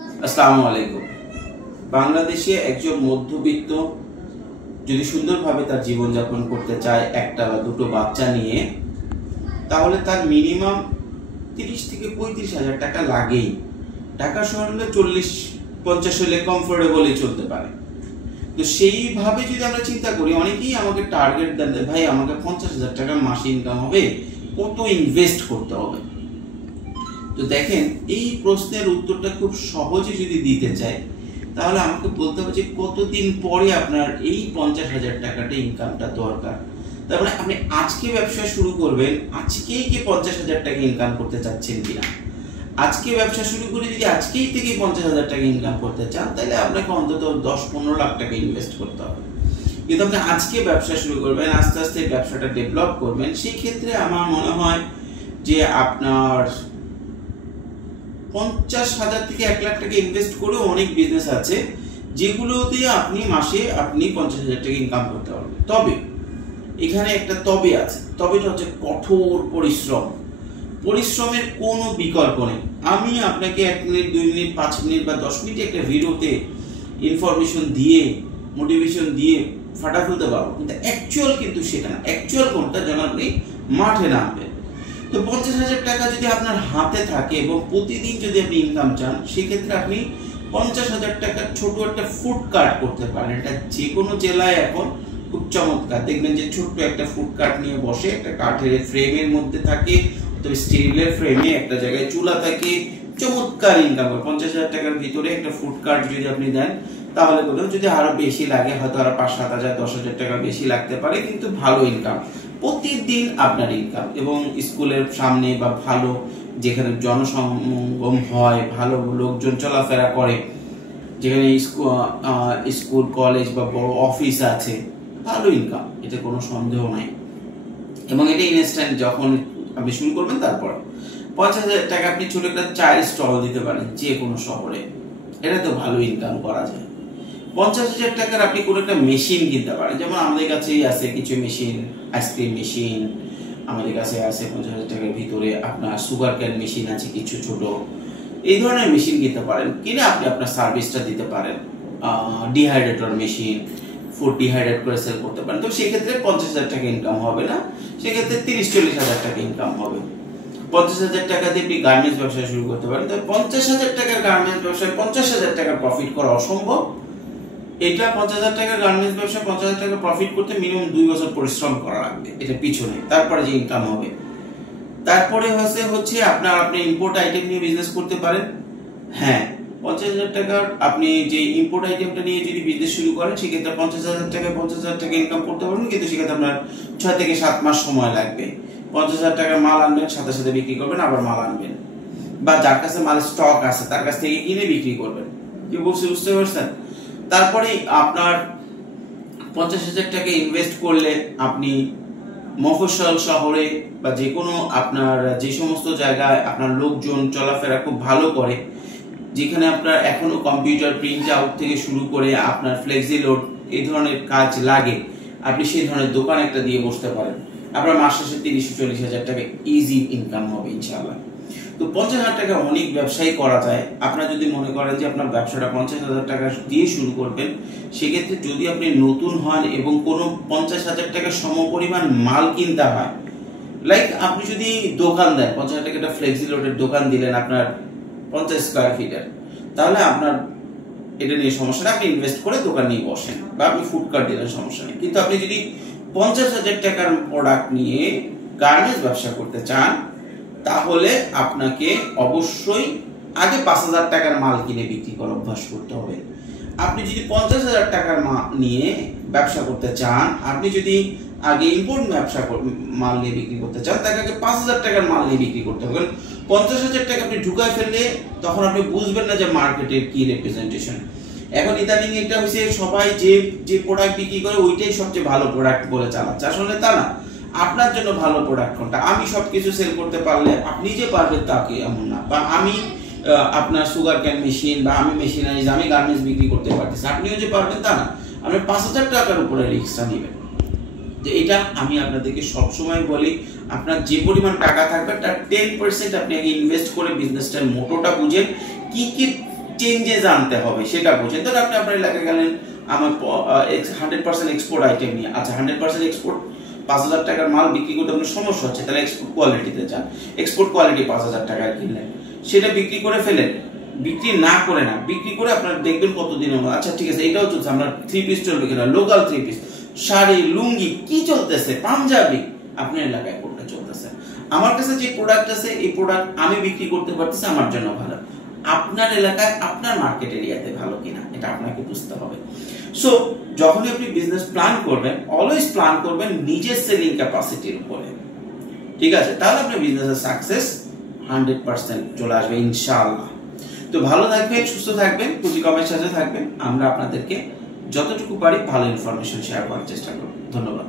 আসসালামু আলাইকুম। বাংলাদেশে একজন মধ্যবিত্ত যদি সুন্দরভাবে তার জীবনযাপন করতে চায় একটা বা দুটো বাচ্চা নিয়ে, তাহলে তার মিনিমাম 30 থেকে 35,000 টাকা লাগেই। ঢাকা শহরে 40-50 হলে কমফোর্টেবলি চলতে পারে। তো সেইভাবে যদি আমরা চিন্তা করি, অনেকেই আমাকে টার্গেট দেন, ভাই আমাকে 50,000 টাকা মাসে ইনকাম হবে, কত ইনভেস্ট করতে হবে? তো দেখেন, এই প্রশ্নের উত্তরটা খুব সহজে যদি দিতে চাই, তাহলে আমাকে বলতে হবে যে কতদিন পরে আপনার এই 50,000 টাকাটা ইনকামটা দরকার। তার মানে আপনি আজকে ব্যবসা শুরু করবেন, আজকেই কি 50,000 টাকা ইনকাম করতে চাচ্ছেন কিনা? আজকে ব্যবসা শুরু করে যদি আজকেই থেকে 50,000 টাকা ইনকাম করতে চান, তাহলে আপনাকে অন্তত 10-15 লাখ টাকা ইনভেস্ট করতে হবে। কিন্তু আপনি আজকে ব্যবসা শুরু করবেন, আস্তে আস্তে ব্যবসাটা ডেভেলপ করবেন, সেই ক্ষেত্রে আমার মনে হয় যে আপনার 50,000 থেকে 1 লাখ টাকা ইনভেস্ট করেও অনেক বিজনেস আছে যেগুলো দিয়ে আপনি মাসে 50,000 টাকা ইনকাম করতে পারবেন। তবে এখানে একটা তবে আছে, তবেটা হচ্ছে কঠোর পরিশ্রম। পরিশ্রমের কোনো বিকল্প নেই। আমি আপনাকে 1 মিনিট, 2 মিনিট, 5 মিনিট বা 10 মিনিট একটা ভিডিওতে ইনফরমেশন দিয়ে, মোটিভেশন দিয়ে ফাটা ফেলতে পারবো, কিন্তু অ্যাকচুয়াল কিন্তু সেটা না। অ্যাকচুয়াল কোনটা? যখন আপনি মাঠে নামবেন। তো 50,000 টাকা যদি আপনার হাতে থাকে এবং প্রতিদিন যদি আপনি ইনকাম চান, সেক্ষেত্রে আপনি 50,000 টাকার ছোট একটা ফুড কার্ট করতে পারেন। এটা যে কোনো জেলায় এখন খুব চমৎকার। দেখবেন যে ছোট্ট একটা ফুড কার্ট নিয়ে বসে, একটা কাঠের ফ্রেমের মধ্যে থাকে, তবে স্টিলের ফ্রেমে একটা জায়গায় চুলা থাকে, চমৎকার ইনকাম করে। 50,000 টাকার ভিতরে একটা ফুড কার্ট যদি আপনি দেন, তাহলে বলুন যদি আরো বেশি লাগে, হয়তো আরো 5-7,000, 10,000 টাকা বেশি লাগতে পারে, কিন্তু ভালো ইনকাম, প্রতিদিন আপনার ইনকাম। এবং স্কুলের সামনে বা ভালো যেখানে জনসমাগম হয়, ভালো লোকজন চলাফেরা করে, যেখানে স্কুল কলেজ বা বড় অফিস আছে, ভালো ইনকাম, এতে কোনো সন্দেহ নাই। এবং এটা ইনস্ট্যান্ট যখন আপনি শুরু করবেন। তারপর 50,000 টাকা আপনি ছোট একটা চায়ের স্টল দিতে পারেন যে কোনো শহরে, এটা তো ভালো ইনকাম করা যায়। 50,000 টাকার আপনি কোনো একটা মেশিন কিনতে পারেন, যেমন আমাদের কাছেই আছে কিছু মেশিন, আইসক্রিম মেশিন আমাদের কাছে আছে 50,000 টাকার ভিতরে। আপনার সুগার ক্যান মেশিন আছে কিছু ছোট, এই ধরনের মেশিন কিনতে পারেন, কিনে আপনি আপনার সার্ভিসটা দিতে পারেন। ডিহাইড্রেটর মেশিন, ফুড ডিহাইড্রেট করে সেল করতে পারেন। তো সেক্ষেত্রে 50,000 টাকা ইনকাম হবে না, সেক্ষেত্রে 30-40,000 টাকা ইনকাম হবে। 50,000 টাকা দিয়ে আপনি গার্মেন্টস ব্যবসা শুরু করতে পারেন। তো 50,000 টাকার গার্মেন্টস ব্যবসায় 50,000 টাকার প্রফিট করা অসম্ভব। এটা 50,000 টাকার গার্মেন্টস ব্যবসা 50,000 টাকা প্রফিট করতে মিনিমাম 2 বছর পরিশ্রম করা লাগবে, এটা পিছনে, তারপরে যে ইনকাম হবে। তারপরে হচ্ছে আপনি ইম্পোর্ট আইটেম নিয়ে বিজনেস করতে পারেন। হ্যাঁ, 50,000 টাকার আপনি যে ইম্পোর্ট আইটেমটা নিয়ে যদি বিজনেস শুরু করেন, সেক্ষেত্রে 50,000 টাকা ইনকাম করতে পারবেন, কিন্তু সেক্ষেত্রে আপনার 6 থেকে 7 মাস সময় লাগবে। 50,000 টাকার মাল আনবেন, সাথে সাথে বিক্রি করবেন, আবার মাল আনবেন, বা যার কাছে মাল স্টক আছে তার কাছ থেকে কিনে বিক্রি করবেন। কি বলছি, বুঝতে পারছেন? তারপরে আপনার 50,000 টাকা ইনভেস্ট করলে আপনি মফস্বল শহরে বা যে কোনো আপনার যে সমস্ত জায়গায় আপনার লোকজন চলাফেরা খুব ভালো করে, যেখানে আপনার এখনো কম্পিউটার প্রিন্ট আউট থেকে শুরু করে আপনার ফ্লেক্সি লোড এই ধরনের কাজ লাগে, আপনি সেই ধরনের দোকান একটা দিয়ে বসতে পারেন। আপনার মাস শেষে 30-40,000 টাকা ইজি ইনকাম হবে ইনশাআল্লাহ। তো 50,000 টাকা অনেক ব্যবসায়ী করা যায়। আপনারা যদি মনে করেন যে আপনার ব্যবসাটা 50,000 টাকা দিয়ে শুরু করবেন, সেক্ষেত্রে যদি আপনি নতুন হন এবং কোনো 50,000 টাকা সমপরিমাণ মাল কিনতে হয়, লাইক আপনি যদি দোকান দেন, 50,000 টাকা একটা ফ্লেক্সি লোডের দোকান দিলেন আপনার 50 স্কয়ার ফিটের, তাহলে আপনার এটা নিয়ে সমস্যা নেই, আপনি ইনভেস্ট করে দোকান নিয়ে বসেন, বা আপনি ফুড কার্ট দিলেন, সমস্যা নেই। কিন্তু আপনি যদি 50,000 টাকার প্রোডাক্ট নিয়ে গার্মেন্টস ব্যবসা করতে চান, তাহলে আপনাকে অবশ্যই আগে 5,000 টাকার মাল কিনে বিক্রি করার অভ্যাস করতে হবে। আপনি যদি 50,000 টাকার নিয়ে ব্যবসা করতে চান, আপনি যদি আগে ইম্পোর্ট ব্যবসা মাল নিয়ে বিক্রি করতে চান, তাকে আগে 5,000 টাকার মাল নিয়ে বিক্রি করতে হবে। 50,000 টাকা আপনি ঢুকায় ফেললে তখন আপনি বুঝবেন না যে মার্কেটের কি রিপ্রেজেন্টেশন। এখন ইদানিং এটা হয়েছে, সবাই যে প্রোডাক্ট বিক্রি করে ওইটাই সবচেয়ে ভালো প্রোডাক্ট বলে চালাচ্ছে। আসলে তা না। আপনার জন্য ভালো প্রোডাক্ট কোনটা? আমি সবকিছু সেল করতে পারলে আপনি যে পারবেন তা কি এমন না, বা আমি আপনার সুগার ক্যান মেশিন বা আমি মেশিনারিজ, আমি গার্মেন্টস বিক্রি করতে পারতেছি, আপনিও যে পারবেন তা না। আপনি 5,000 টাকার উপরে রিস্কটা নেবেন। তো এটা আমি আপনাদেরকে সবসময় বলি, আপনার যে পরিমাণ টাকা থাকবে তার 10% আপনি আগে ইনভেস্ট করে বিজনেসটার মোটোটা বুঝেন, কি কি চেঞ্জেস আনতে হবে সেটা বোঝেন। ধর আপনি আপনার এলাকায় গেলেন, আমার 100% এক্সপোর্ট আইটেম নিয়ে, আচ্ছা 100% এক্সপোর্ট 5,000 টাকার মাল বিক্রি করতে আপনার সমস্যা হচ্ছে, তাহলে এক্সপোর্ট কোয়ালিটিতে যান, এক্সপোর্ট কোয়ালিটি 5,000 টাকায় কিনলেন, সেটা বিক্রি করে ফেলেন, বিক্রি না করে না, বিক্রি করে আপনার দেখবেন কতদিন হলো, আচ্ছা ঠিক আছে এটাও চলছে, আমরা 3 পিস চলবে কিনা, লোকাল 3 পিস, শাড়ি, লুঙ্গি কি চলতেছে, পাঞ্জাবি, আপনার এলাকায় কোনটা চলতেছে, আমার কাছে যে প্রোডাক্ট আছে এই প্রোডাক্ট আমি বিক্রি করতে পারতেছি, আমার জন্য ভালো, আপনার এলাকায় আপনার মার্কেট এরিয়াতে ভালো কিনা এটা আপনাকে বুঝতে হবে। সো যখনই আপনি বিজনেস প্ল্যান করবেন, অলওয়েজ প্ল্যান করবেন নিজের সেলিং ক্যাপাসিটির উপরে, ঠিক আছে? তাহলে আপনার বিজনেসের সাকসেস 100% চলে আসবে ইনশাআল্লাহ। তো ভালো থাকবেন, সুস্থ থাকবেন, পুঁজি কমের সাথে থাকবেন, আমরা আপনাদেরকে যতটুকু পারি ভালো ইনফরমেশন শেয়ার করার চেষ্টা করব। ধন্যবাদ।